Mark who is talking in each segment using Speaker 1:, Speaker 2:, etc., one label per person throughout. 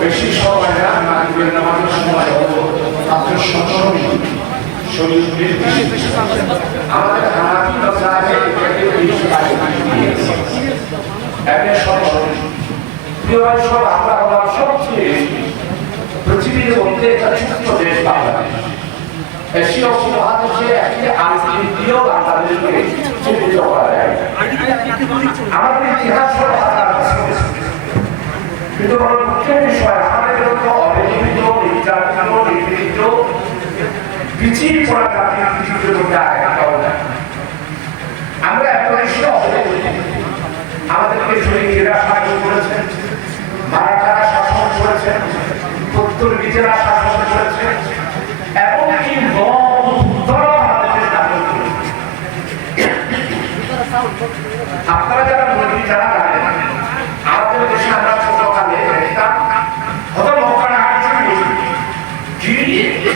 Speaker 1: বেশি সময় না নাগরিকের নামাজের সময় হলো মাত্র সতেরো মিনিট শরীর। আমাদের হানাফি মাযহাবে এটাকে বিশ বাইশ দিয়েছে। একে প্রিয় সব আমরা হলাম সবচেয়ে পৃথিবীর মধ্যে একটা ছোট্ট দেশ বাংলাদেশ এশীয় উপমহাদেশে একটি দ্বিতীয় বাংলাদেশকে চিহ্নিত করা যায় আমাদের ইতিহাস বছর। কিন্তু দুঃখের বিষয় আমাদের নিপীড়িত পিছিয়ে পড়া আর আমরা এত বেশি আমাদেরকে শরীর করেছেন মারাঠারা শাসন করেছেন উত্তর বিজেরা শাসন করেছেন এমনকি উত্তর আমাদেরকে শাসন করেছেন আপনারা যারা মুরগি যারা জানেন আমাদের দেশে আমরা ছোটকালে দেখতাম হয়তো মক্কার আগে কি হলো মকরে আর তোমার ফোন কাটিয়ে কাটাকারে উদাম করে ভিতরে গুণ হয়েছে এটা মক্কার আগে অর্থাৎ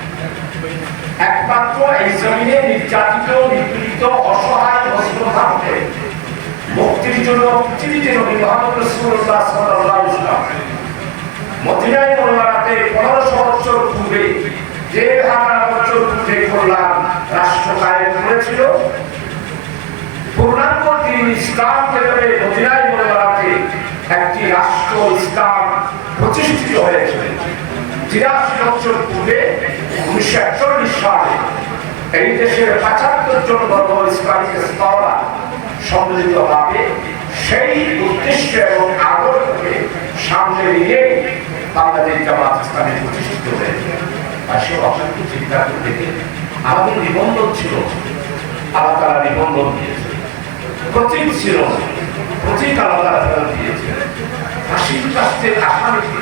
Speaker 1: একমাত্র এই জমিনে নির্যাতিত, নিপীড়িত, অসহায় মুক্তির জন্য পৃথিবীতে নবী মোহাম্মদ রাসূলুল্লাহ সাল্লাল্লাহু আলাইহি ওয়াসাল্লাম। মদিনায় 1500 বছর পূর্বে হাজার বছর পূর্বে রাষ্ট্র কায়েম করেছিল। পূর্ণাঙ্গ দিন ইসলাম ভেতরে মদিনায় একটি রাষ্ট্র ইসলাম প্রতিষ্ঠিত হয়েছিল তিরাশি বছর পূর্বে উনিশশো একচল্লিশ সালে এই দেশের পঁচাত্তর জন বর্গ স্তরা সম্মিলিতভাবে সেই উদ্দেশ্য এবং আদর্শকে সামনে নিয়ে বাংলাদেশ জামাত ইসলামী প্রতিষ্ঠিত হয়েছে। আর সে অসংখ্য চিন্তা করে আমাদের নিবন্ধন ছিল, আল্লাহ তারা নিবন্ধন দিয়েছে। প্রতীক ছিল, প্রতীক আল্লাহ তারা দিয়েছে। ফাঁসির কাস্তের আসামিকে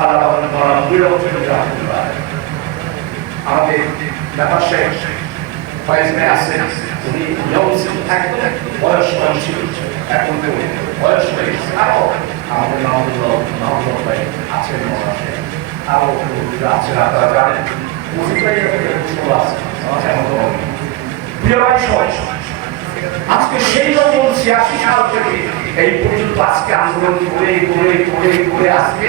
Speaker 1: পারা আল্লাহ বলা দুই বছর আমাদের ব্যাপার শেখ ফয়েজ উনি ইয়ং থাকতেন বয়স ছিল, এখন তো বয়স হয়ে গেছে। আমাদের মাহমুদুল্লাহ মাহমুদ ভাই আছেন মহাশয় আছে প্রিয় আজকে সেই রকম ছিয়াশি সাল থেকে এই পর্যন্ত আজকে আন্দোলন করে করে করে করে আজকে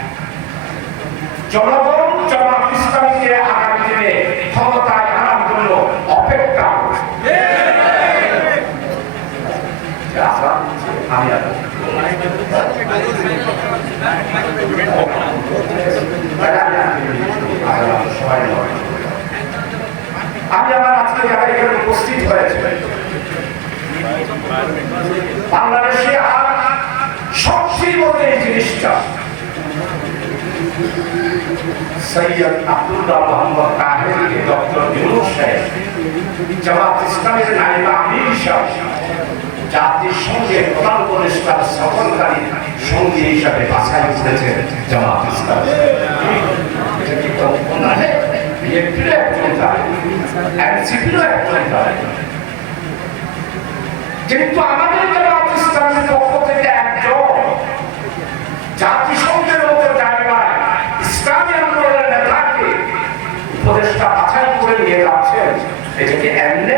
Speaker 1: জনগণ জামাত ইসলামীকে আগামী দিনে ক্ষমতায় আনার জন্য অপেক্ষা আমি আমি আমার উপস্থিত বাংলাদেশে আর সবচেয়ে বড় এই জিনিসটা সৈয়দ আব্দুল্লাহ মোহাম্মদ তাহেরকে ডক্টর ইউনুস সাহেব জামাত ইসলামের নাইব আমির সাহেব জাতিসংঘের প্রধান উপদেষ্টার সফলকারী সঙ্গী হিসাবে বাছাই করেছেন জামাত ইসলাম? বিএনপিরও একজন তাই, এনসিপিরও একজন তাই। কিন্তু আমাদের জামাত ইসলামের পক্ষ থেকে একজন জাতিসংঘের মতো জায়গায় ইসলামী আন্দোলনের নেতাকে উপদেষ্টা বাছাই করে নিয়ে যাচ্ছেন এটা কি এমনি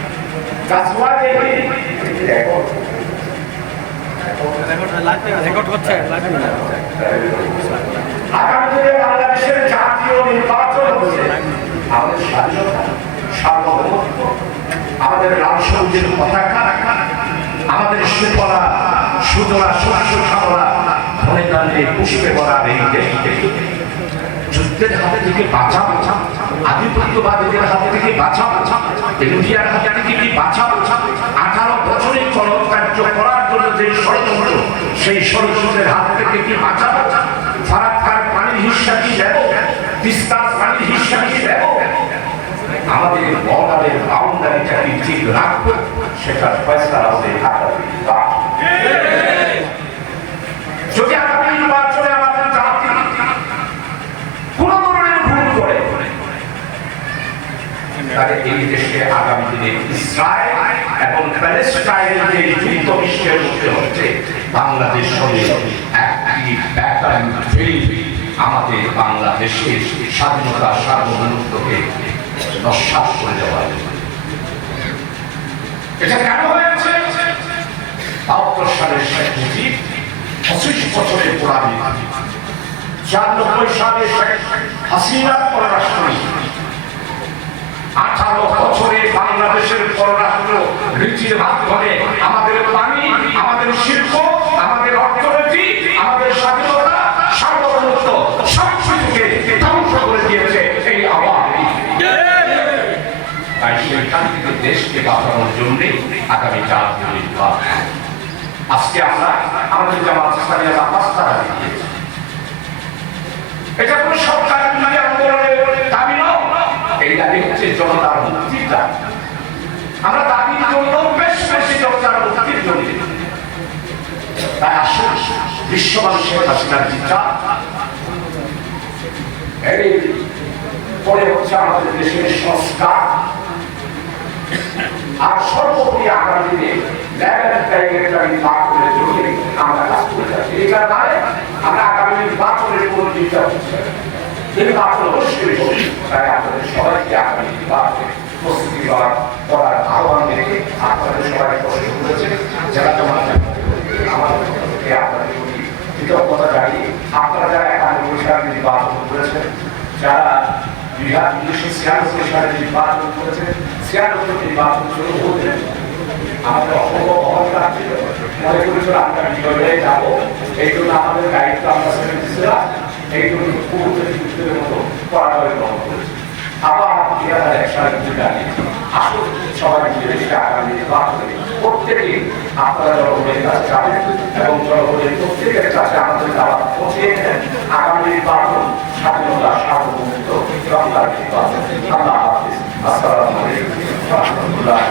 Speaker 1: গাছওয়া দেখে রেকর্ড
Speaker 2: রেকর্ড করছে।
Speaker 1: আগামী দিনে বাংলাদেশের জাতীয় নির্বাচন হচ্ছে আমাদের স্বাধীনতা সার্বভৌমত্ব আমাদের লাল সবুজের পতাকা আমাদের সুফলা সুতরা ধনে দানে পুষ্পে ভরা এই দেশকে। যুদ্ধের হাতে থেকে বাঁচা বাঁচা আধিপত্যবাদীদের হাতে থেকে বাঁচা বাঁচা ইন্ডিয়ার হাতে থেকে কি বাঁচা বাঁচা আঠারো বছরের কলম কার্য করার জন্য যে ষড়যন্ত্র, সেই ষড়যন্ত্রের হাত থেকে কি বাঁচা বাঁচা ফারাক্কার পানির হিস্সা কি দেব? তিস্তার পানির হিস্সা কি দেব? আমাদের বর্ডারের বাউন্ডারিটা কি ঠিক রাখব? সেটার ফয়সলা আমাদের নির্বাচন। যদি আগামী নির্বাচনে আমাদের জাতি কোন ধরনের ভুল করে তাহলে এই দেশে আগামী দিনে ইসরায়েল এবং প্যালেস্টাইনের যে যুদ্ধ বিশ্বের মধ্যে হচ্ছে, বাংলাদেশ সঙ্গে একটি প্যাটার্ন আমাদের বাংলাদেশের স্বাধীনতা সার্বভৌমত্বকে নস্বাত করে দেওয়া। এটা কেন হয়েছে বাহাত্তর সালের শেখ মুজিব পঁচিশ বছরের শেখ হাসিনার পররাষ্ট্রনীতি আঠারো বছরে বাংলাদেশের পররাষ্ট্র নীতির আমাদের পানি আমাদের শিল্প, আমাদের অর্থনীতি, আমাদের স্বাধীনতা, সার্বভৌমত্ব ধ্বংস করে দিয়েছে এই তাই দেশকে বাঁচানোর জন্যে আগামী জাতীয় নির্বাচন আজকে আমরা আমাদের জামাত এটা কোনো সরকার বিরোধী আন্দোলনের দাবি নয় এই দাবি হচ্ছে জনতার মুক্তির দাবি। আমরা দাবির জন্য বেশ বেশি জনতার মুক্তির জন্য। তাই আসুন বিশ্ব মানুষের হাসিনার বিচার। এই পরে হচ্ছে আমাদের দেশের সংস্কার। আর সর্বোপরি আগামী দিনে আমরা কাজ করে যাচ্ছি। এই কারণে আমরা আগামী নির্বাচনের কোনো চিন্তা হচ্ছে নির্বাচন অবশ্যই আপনাদের করার আহ্বান রেখে আপনাদের সবাই প্রশ্ন করেছে, যারা তোমার প্রতি কৃতজ্ঞতা জানিয়ে আপনারা যারা সালে নির্বাচন করেছেন, যারা সালে নির্বাচন শুরু হতে আমাদের অসম্ভব অহংকার ছিল আমরা বিজয় যাব। এই জন্য আমাদের দায়িত্ব আমরা ছেড়ে দিয়েছিলাম জন্য পুরুষের যুদ্ধের মতো পরাজয় গ্রহণ করেছি। আবার দুই হাজার এক সালে কিন্তু জানি আসুন সবাই মিলে মিশে আগামী নির্বাচনে প্রত্যেকে আপনারা জনগণের কাছে যাবেন এবং জনগণের প্রত্যেকের কাছে আমাদের দাওয়া পৌঁছে দেন। আগামী নির্বাচন স্বাধীনতা সার্বভৌমত্ব বাংলার নির্বাচন। আল্লাহ হাফিজ। আসসালামু আলাইকুম। রহমতুল্লাহ